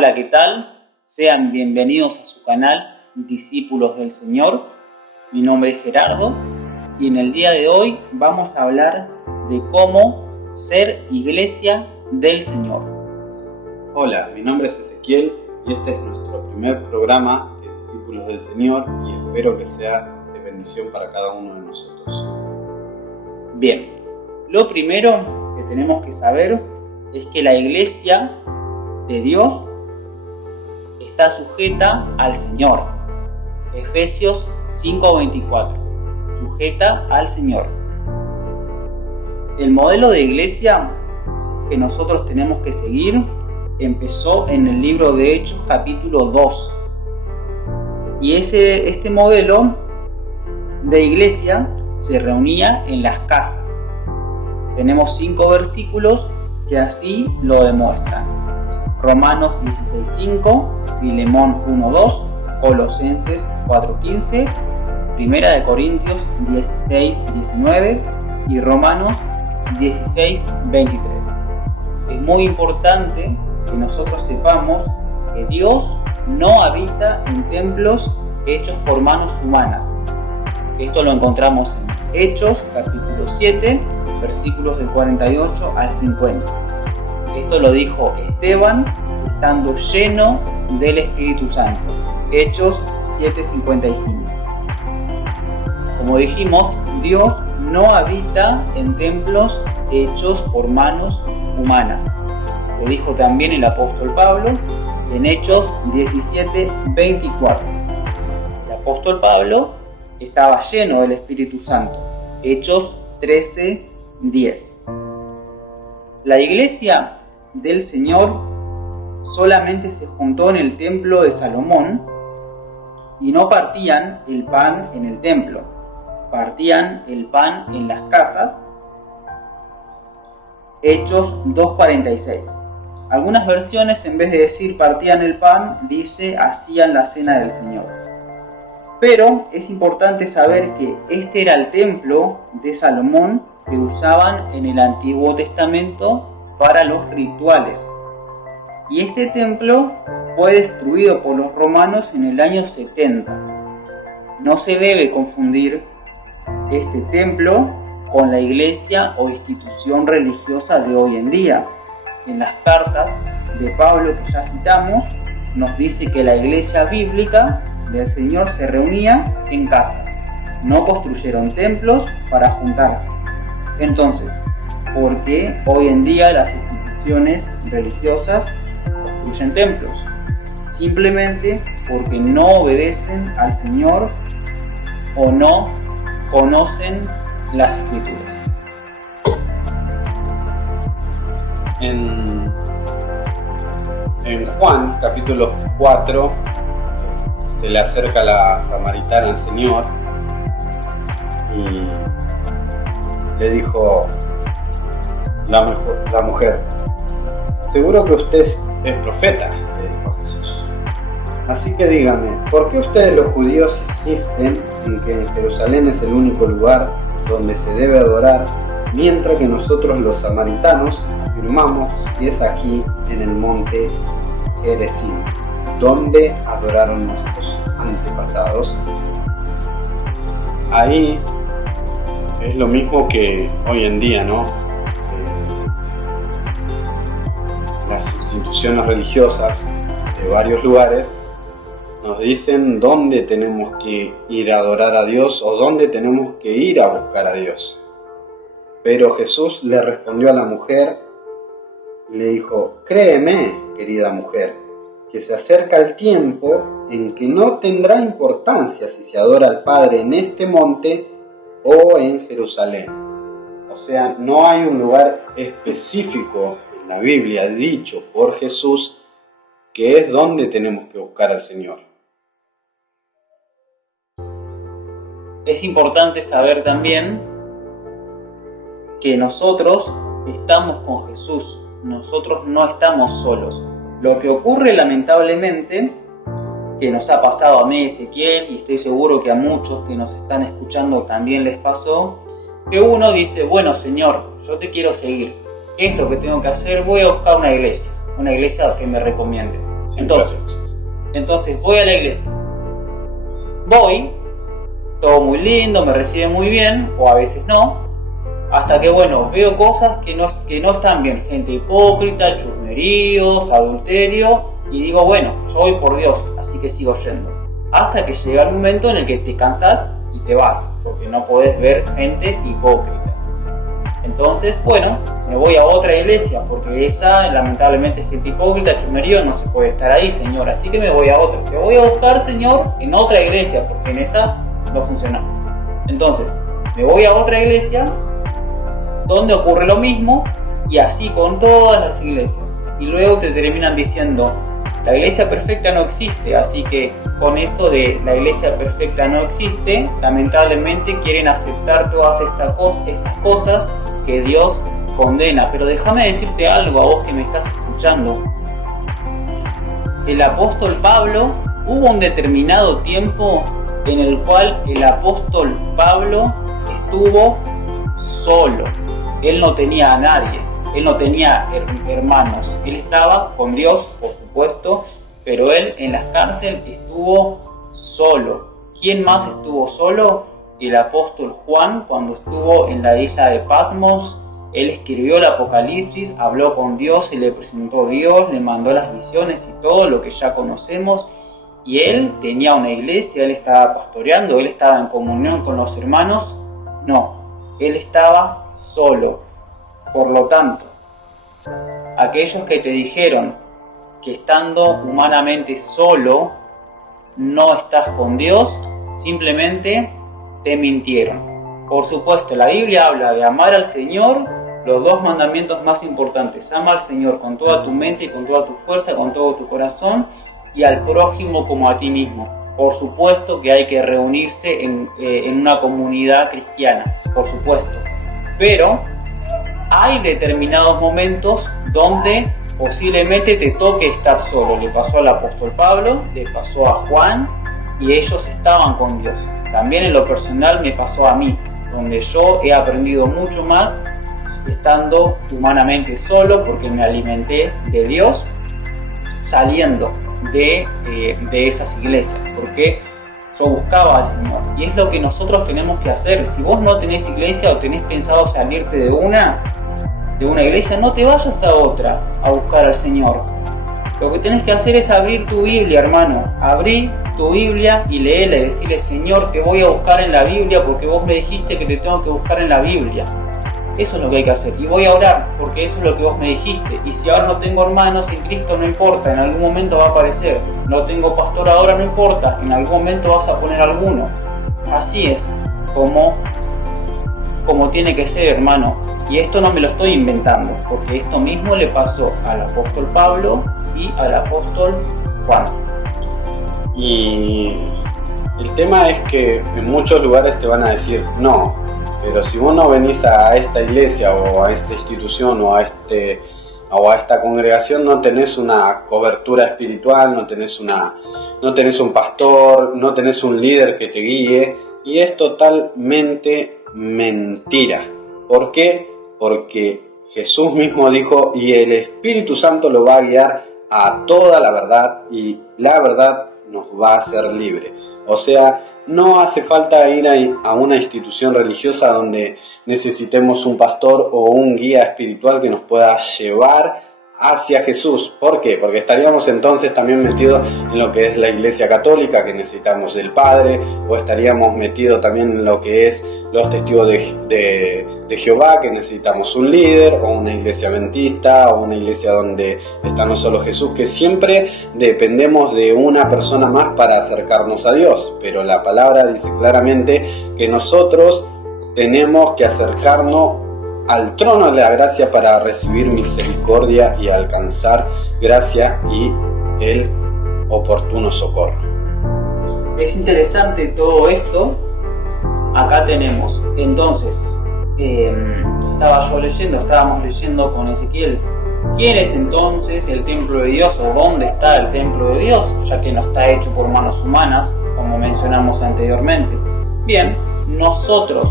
Hola, ¿qué tal? Sean bienvenidos a su canal Discípulos del Señor. Mi nombre es Gerardo y en el día de hoy vamos a hablar de cómo ser iglesia del Señor. Hola, mi nombre es Ezequiel y este es nuestro primer programa de Discípulos del Señor y espero que sea de bendición para cada uno de nosotros. Bien, lo primero que tenemos que saber es que la iglesia de Dios está sujeta al Señor. Efesios 5:24. Sujeta al Señor. El modelo de iglesia que nosotros tenemos que seguir empezó en el libro de Hechos capítulo 2. Y este modelo de iglesia se reunía en las casas. Tenemos 5 versículos que así lo demuestran. Romanos 16:5, Filemón 1:2, Colosenses 4:15, Primera de Corintios 16:19 y Romanos 16:23. Es muy importante que nosotros sepamos que Dios no habita en templos hechos por manos humanas. Esto lo encontramos en Hechos capítulo 7, versículos del 48 al 50. Esto lo dijo Esteban estando lleno del Espíritu Santo. Hechos 7:55. Como dijimos, Dios no habita en templos hechos por manos humanas. Lo dijo también el apóstol Pablo en Hechos 17:24. El apóstol Pablo estaba lleno del Espíritu Santo. Hechos 13:10. La iglesia del Señor solamente se juntó en el templo de Salomón y no partían el pan en el templo, partían el pan en las casas. Hechos 2:46. Algunas versiones, en vez de decir partían el pan, dice hacían la cena del Señor. Pero es importante saber que este era el templo de Salomón que usaban en el Antiguo Testamento para los rituales. Y este templo fue destruido por los romanos en el año 70. No se debe confundir este templo con la iglesia o institución religiosa de hoy en día. En las cartas de Pablo que ya citamos, nos dice que la iglesia bíblica del Señor se reunía en casas. No construyeron templos para juntarse. Entonces, ¿por qué hoy en día las instituciones religiosas construyen templos? Simplemente porque no obedecen al Señor o no conocen las Escrituras. En Juan capítulo 4 se le acerca la samaritana al Señor y le dijo la mujer: seguro que usted es profeta, le dijo Jesús. Así que dígame, ¿por qué ustedes los judíos insisten en que Jerusalén es el único lugar donde se debe adorar, mientras que nosotros los samaritanos afirmamos que es aquí en el monte Gerizim, donde adoraron nuestros antepasados? Ahí es lo mismo que hoy en día, ¿no? Las instituciones religiosas de varios lugares nos dicen dónde tenemos que ir a adorar a Dios o dónde tenemos que ir a buscar a Dios. Pero Jesús le respondió a la mujer y le dijo: créeme, querida mujer, que se acerca el tiempo en que no tendrá importancia si se adora al Padre en este monte o en Jerusalén. O sea, no hay un lugar específico en la Biblia dicho por Jesús que es donde tenemos que buscar al Señor. Es importante saber también que nosotros estamos con Jesús, nosotros no estamos solos. Lo que ocurre lamentablemente, que nos ha pasado a mí, Ezequiel, y estoy seguro que a muchos que nos están escuchando también les pasó, que uno dice: bueno, Señor, yo te quiero seguir, ¿qué es lo que tengo que hacer? Voy a buscar una iglesia que me recomiende. Entonces voy a la iglesia. Voy, todo muy lindo, me reciben muy bien, o a veces no, hasta que veo cosas que no están bien, gente hipócrita, chusmeríos, adulterio, y digo, yo voy por Dios, así que sigo yendo. Hasta que llega el momento en el que te cansás y te vas, porque no podés ver gente hipócrita. Entonces, me voy a otra iglesia, porque esa, lamentablemente, es gente hipócrita, chusmerío, no se puede estar ahí, Señor, así que me voy a otra. Te voy a buscar, Señor, en otra iglesia, porque en esa no funcionó. Entonces, me voy a otra iglesia, donde ocurre lo mismo, y así con todas las iglesias. Y luego te terminan diciendo, la iglesia perfecta no existe, así que con eso de la iglesia perfecta no existe, lamentablemente quieren aceptar todas estas cosas que Dios condena. Pero déjame decirte algo a vos que me estás escuchando. El apóstol Pablo, hubo un determinado tiempo en el cual el apóstol Pablo estuvo solo. Él no tenía a nadie, él no tenía hermanos, él estaba con Dios, por supuesto, pero él en las cárceles estuvo solo. ¿Quién más estuvo solo? El apóstol Juan, cuando estuvo en la isla de Patmos. Él escribió el Apocalipsis, habló con Dios, se le presentó Dios, le mandó las visiones y todo lo que ya conocemos. Y él tenía una iglesia, él estaba pastoreando, él estaba en comunión con los hermanos. No, él estaba solo. Por lo tanto, aquellos que te dijeron que estando humanamente solo no estás con Dios, simplemente te mintieron. Por supuesto, la Biblia habla de amar al Señor, los dos mandamientos más importantes: ama al Señor con toda tu mente y con toda tu fuerza, con todo tu corazón, y al prójimo como a ti mismo. Por supuesto que hay que reunirse en una comunidad cristiana, por supuesto, pero hay determinados momentos donde posiblemente te toque estar solo. Le pasó al apóstol Pablo, le pasó a Juan, y ellos estaban con Dios. También en lo personal me pasó a mí, donde yo he aprendido mucho más estando humanamente solo, porque me alimenté de Dios saliendo de esas iglesias, porque yo buscaba al Señor. Y es lo que nosotros tenemos que hacer. Si vos no tenés iglesia o tenés pensado salirte de una iglesia, no te vayas a otra a buscar al Señor. Lo que tenés que hacer es abrir tu Biblia, hermano. Abrí tu Biblia y léela y decirle: Señor, te voy a buscar en la Biblia porque vos me dijiste que te tengo que buscar en la Biblia. Eso es lo que hay que hacer. Y voy a orar porque eso es lo que vos me dijiste. Y si ahora no tengo hermanos en Cristo, no importa, en algún momento va a aparecer. No tengo pastor ahora, no importa, en algún momento vas a poner alguno. Así es como tiene que ser, hermano. Y esto no me lo estoy inventando, porque esto mismo le pasó al apóstol Pablo y al apóstol Juan. Y el tema es que en muchos lugares te van a decir: no, pero si vos no venís a esta iglesia o a esta institución o a esta congregación, no tenés una cobertura espiritual, no tenés un pastor, no tenés un líder que te guíe. Y es totalmente mentira. ¿Por qué? Porque Jesús mismo dijo: y el Espíritu Santo lo va a guiar a toda la verdad, y la verdad nos va a hacer libre. O sea, no hace falta ir a una institución religiosa donde necesitemos un pastor o un guía espiritual que nos pueda llevar hacia Jesús. ¿Por qué? Porque estaríamos entonces también metidos en lo que es la Iglesia Católica, que necesitamos del Padre, o estaríamos metidos también en lo que es los testigos de Jehová, que necesitamos un líder, o una iglesia adventista, o una iglesia donde está no solo Jesús, que siempre dependemos de una persona más para acercarnos a Dios. Pero la palabra dice claramente que nosotros tenemos que acercarnos al trono de la gracia para recibir misericordia y alcanzar gracia y el oportuno socorro. Es interesante todo esto. Acá tenemos, entonces, estábamos leyendo con Ezequiel, ¿quién es entonces el templo de Dios, o dónde está el templo de Dios? Ya que no está hecho por manos humanas, como mencionamos anteriormente. Bien, nosotros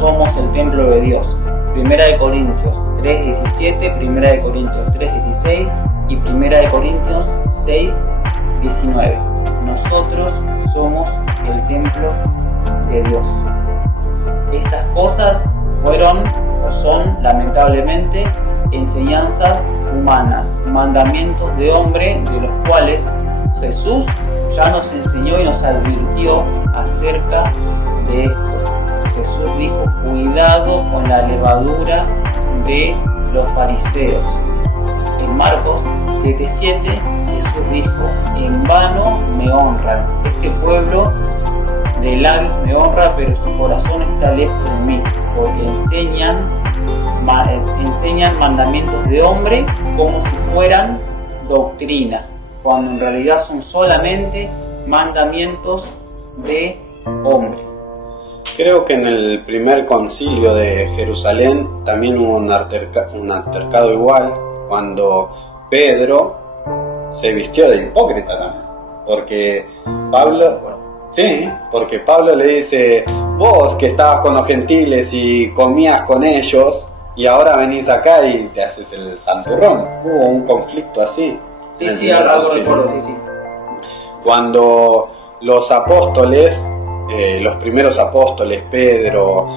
somos el templo de Dios. 1 Corintios 3:17, 1 Corintios 3:16 y 1 Corintios 6:17. 9. Nosotros somos el templo de Dios. Estas cosas fueron o son lamentablemente enseñanzas humanas, mandamientos de hombre, de los cuales Jesús ya nos enseñó y nos advirtió acerca de esto. Jesús dijo: cuidado con la levadura de los fariseos. En Marcos 7:7 Jesús dijo: en vano me honran, este pueblo de labios me honra, pero su corazón está lejos de mí, porque enseñan mandamientos de hombre como si fueran doctrina, cuando en realidad son solamente mandamientos de hombre. Creo que en el primer concilio de Jerusalén también hubo un altercado igual, cuando Pedro se vistió de hipócrita también, porque Pablo le dice: vos que estabas con los gentiles y comías con ellos, y ahora venís acá y te haces el santurrón. Hubo un conflicto así. Sí, algo recuerdo, sí. Cuando los apóstoles, los primeros apóstoles, Pedro,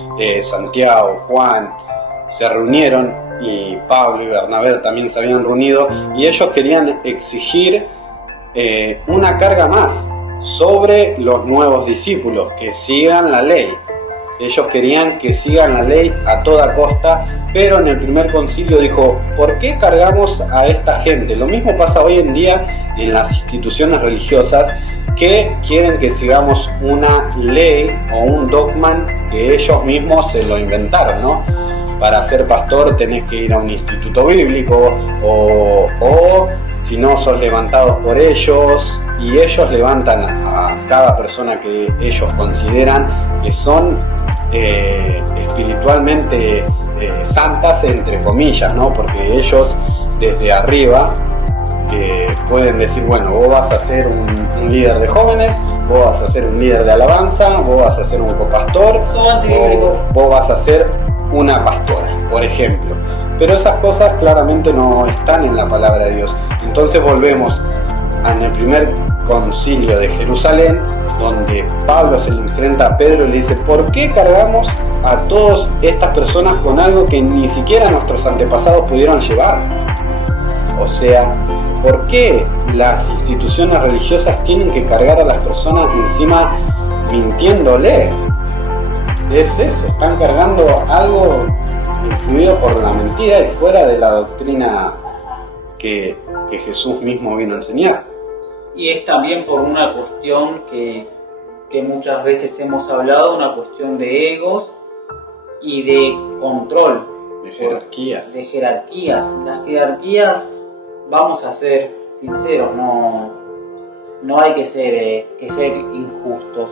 Santiago, Juan, se reunieron, y Pablo y Bernabé también se habían reunido, y ellos querían exigir una carga más sobre los nuevos discípulos, que sigan la ley. Ellos querían que sigan la ley a toda costa, pero en el primer concilio dijo: ¿por qué cargamos a esta gente? Lo mismo pasa hoy en día en las instituciones religiosas, que quieren que sigamos una ley o un dogma que ellos mismos se lo inventaron, ¿no? Para ser pastor tenés que ir a un instituto bíblico, o si no, sos levantados por ellos, y ellos levantan a cada persona que ellos consideran que son espiritualmente santas, entre comillas, ¿no? Porque ellos desde arriba pueden decir: bueno, vos vas a ser un líder de jóvenes, vos vas a ser un líder de alabanza, vos vas a ser un copastor, vos vas a ser una pastora, por ejemplo. Pero esas cosas claramente no están en la palabra de Dios. Entonces volvemos en el primer concilio de Jerusalén, donde Pablo se le enfrenta a Pedro y le dice: ¿por qué cargamos a todas estas personas con algo que ni siquiera nuestros antepasados pudieron llevar? O sea, ¿por qué las instituciones religiosas tienen que cargar a las personas encima mintiéndole? Es eso, están cargando algo influido por la mentira y fuera de la doctrina que Jesús mismo vino a enseñar. Y es también por una cuestión que muchas veces hemos hablado, una cuestión de egos y de control. De jerarquías. Las jerarquías, vamos a ser sinceros, no hay que ser injustos.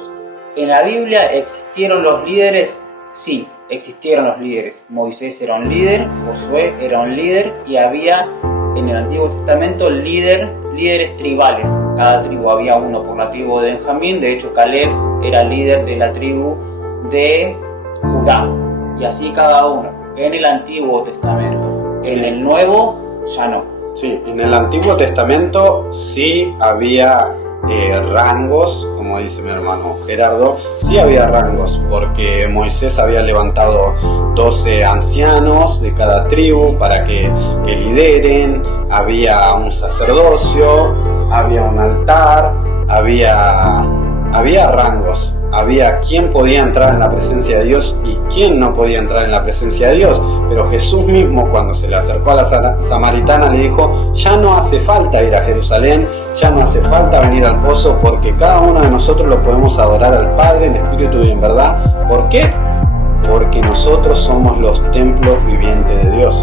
En la Biblia existieron los líderes, sí, existieron los líderes. Moisés era un líder, Josué era un líder, y había en el Antiguo Testamento líderes tribales. Cada tribu había uno por la tribu de Benjamín. De hecho, Caleb era líder de la tribu de Judá, y así cada uno en el Antiguo Testamento. En el Nuevo ya no. Sí, en el Antiguo Testamento sí había rangos, como dice mi hermano Gerardo, sí había rangos, porque Moisés había levantado 12 ancianos de cada tribu para que lideren, había un sacerdocio, había un altar, había rangos, había quién podía entrar en la presencia de Dios y quién no podía entrar en la presencia de Dios. Pero Jesús mismo, cuando se le acercó a la samaritana, le dijo: ya no hace falta ir a Jerusalén, ya no hace falta venir al pozo, porque cada uno de nosotros lo podemos adorar al Padre en espíritu y en verdad. ¿Por qué? Porque nosotros somos los templos vivientes de Dios.